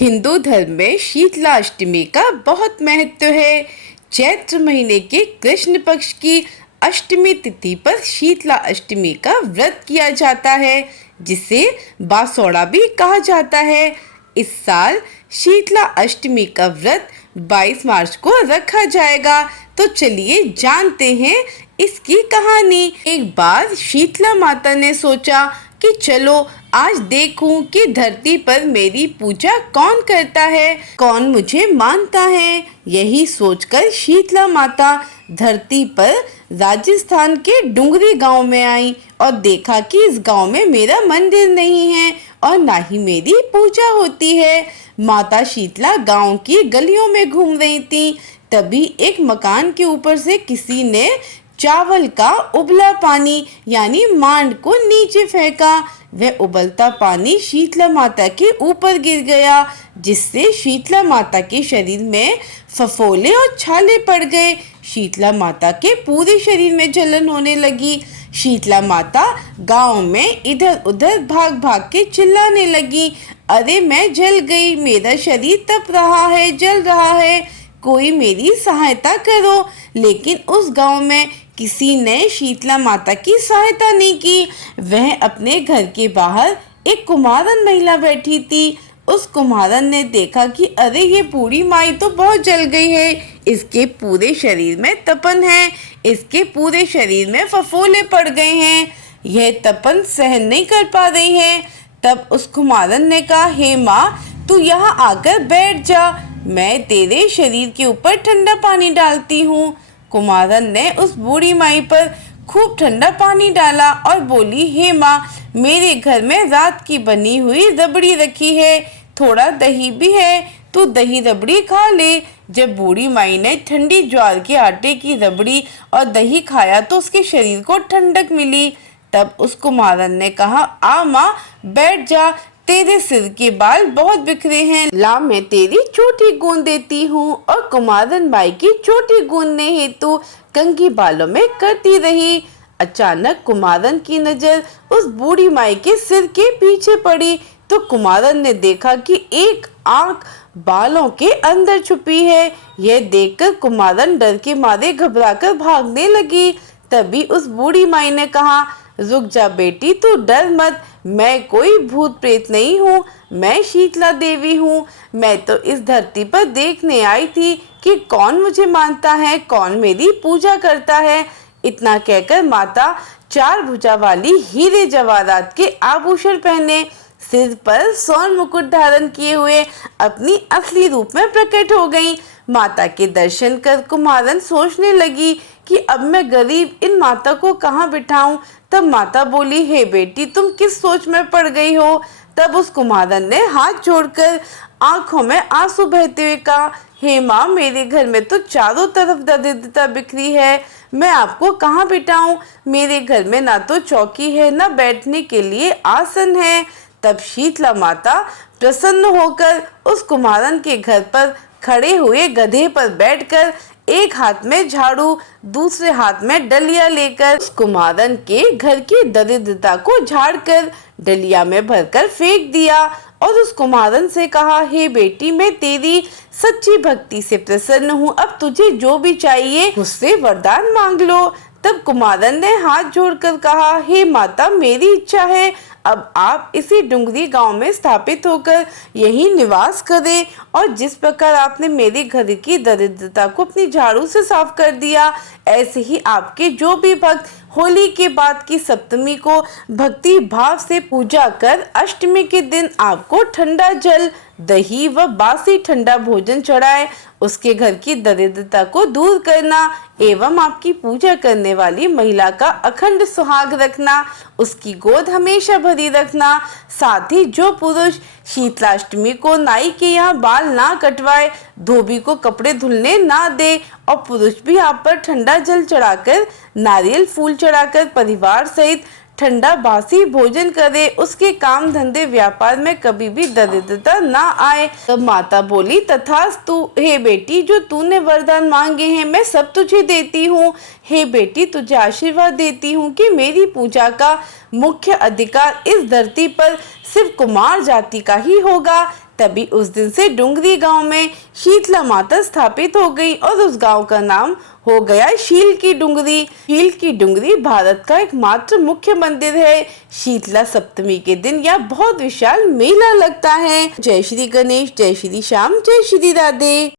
हिंदू धर्म में शीतला अष्टमी का बहुत महत्व है। चैत्र महीने के कृष्ण पक्ष की अष्टमी तिथि पर शीतला अष्टमी का व्रत किया जाता है, जिसे बासोड़ा भी कहा जाता है। इस साल शीतला अष्टमी का व्रत 22 मार्च को रखा जाएगा। तो चलिए जानते हैं इसकी कहानी। एक बार शीतला माता ने सोचा कि चलो आज देखूं कि धरती पर मेरी पूजा कौन करता है, कौन मुझे मानता है। यही सोचकर शीतला माता धरती पर राजस्थान के डुंगरी गांव में आई और देखा कि इस गांव में मेरा मंदिर नहीं है और ना ही मेरी पूजा होती है। माता शीतला गांव की गलियों में घूम रही थी। तभी एक मकान के ऊपर से किसी ने चावल का उबला पानी यानी मांड को नीचे फेंका। वह उबलता पानी शीतला माता के ऊपर गिर गया, जिससे शीतला माता के शरीर में फफोले और छाले पड़ गए। शीतला माता के पूरे शरीर में जलन होने लगी। शीतला माता गांव में इधर उधर भाग भाग के चिल्लाने लगी, अरे मैं जल गई, मेरा शरीर तप रहा है, जल रहा है, कोई मेरी सहायता करो। लेकिन उस गांव में किसी ने शीतला माता की सहायता नहीं की। वह अपने घर के बाहर एक कुमारन महिला बैठी थी। उस कुम्हारन ने देखा कि अरे ये बूढ़ी माई तो बहुत जल गई है, इसके पूरे शरीर में तपन है, इसके पूरे शरीर में फफोले पड़ गए हैं, यह तपन सहन नहीं कर पा रही है। तब उस कुम्हारन ने कहा, हे माँ तू यहाँ आकर बैठ जा, मैं तेरे शरीर के ऊपर ठंडा पानी डालती हूँ। कुम्हारन ने उस बूढ़ी माई पर खूब ठंडा पानी डाला और बोली, हे माँ मेरे घर में रात की बनी हुई रबड़ी रखी है, थोड़ा दही भी है, तू दही रबड़ी खा ले। जब बूढ़ी माई ने ठंडी ज्वार के आटे की रबड़ी और दही खाया तो उसके शरीर को ठंडक मिली। तब उस कुम्हारन ने कहा, आ माँ बैठ जा, तेरे सिर के बाल बहुत बिखरे हैं, ला मैं तेरी चोटी गूंद देती हूँ। और कुम्हारन बाई की चोटी गूंदने हेतु कंघी बालों में करती रही। अचानक कुम्हारन की नजर उस बूढ़ी माई के सिर के पीछे पड़ी तो कुम्हारन ने देखा कि एक आंख बालों के अंदर छुपी है। यह देखकर कुम्हारन डर के मारे घबराकर भागने लगी। तभी उस बूढ़ी माई ने कहा, रुक जा बेटी, तू डर मत, मैं कोई भूत प्रेत नहीं हूँ, मैं शीतला देवी हूँ। मैं तो इस धरती पर देखने आई थी कि कौन मुझे मानता है, कौन मेरी पूजा करता है। इतना कहकर माता 4 भुजा वाली हीरे जवाहरात के आभूषण पहने, सिर पर स्वर्ण मुकुट धारण किए हुए अपनी असली रूप में प्रकट हो गई। माता के दर्शन कर कुम्हारन सोचने लगी कि अब मैं गरीब इन माता को कहाँ बिठाऊं। तब माता बोली, हे बेटी तुम किस सोच में पड़ गई हो। तब उस कुम्हारन ने हाथ जोड़कर आंखों में आंसू बहते हुए कहा, हे माँ मेरे घर में तो चारों तरफ दरिद्रता बिखरी है, मैं आपको कहाँ बिठाऊं। मेरे घर में ना तो चौकी है, ना बैठने के लिए आसन है। तब शीतला माता प्रसन्न होकर उस कुम्हारन के घर पर खड़े हुए गधे पर बैठकर एक हाथ में झाड़ू, दूसरे हाथ में डलिया लेकर उस कुम्हारन के घर की दरिद्रता को झाड़कर डलिया में भरकर फेंक दिया और उस कुम्हारन से कहा, हे बेटी मैं तेरी सच्ची भक्ति से प्रसन्न हूँ, अब तुझे जो भी चाहिए मुझसे वरदान मांग लो। तब कुम्हारन ने हाथ जोड़कर कहा, हे माता मेरी इच्छा है अब आप इसी डुंगरी गांव में स्थापित होकर यही निवास करें और जिस प्रकार आपने मेरे घर की दरिद्रता को अपनी झाड़ू से साफ कर दिया, ऐसे ही आपके जो भी भक्त होली के बाद की सप्तमी को भक्ति भाव से पूजा कर अष्टमी के दिन आपको ठंडा जल, दही व बासी ठंडा भोजन चढ़ाए, उसके घर की दरिद्रता को दूर करना एवं आपकी पूजा करने वाली महिला का अखंड सुहाग रखना, उसकी गोद हमेशा भरी रखना। साथ ही जो पुरुष शीतलाष्टमी को नाई के यहाँ बाल ना कटवाए, धोबी को कपड़े धुलने ना दे और पुरुष भी आप पर ठंडा जल चढ़ाकर, नारियल फूल चढ़ाकर परिवार सहित ठंडा बासी भोजन करे, उसके काम धंधे व्यापार में कभी भी दरिद्रता ना आए। तब माता बोली, तथास्तु, हे बेटी जो तूने वरदान मांगे हैं मैं सब तुझे देती हूँ। हे बेटी तुझे आशीर्वाद देती हूँ कि मेरी पूजा का मुख्य अधिकार इस धरती पर सिर्फ कुमार जाति का ही होगा। तभी उस दिन से डुंगरी गांव में शीतला माता स्थापित हो गई और उस गांव का नाम हो गया शील की डुंगरी। शील की डुंगरी भारत का एकमात्र मुख्य मंदिर है। शीतला सप्तमी के दिन यहाँ बहुत विशाल मेला लगता है। जय श्री गणेश, जय श्री श्याम, जय श्री राधे।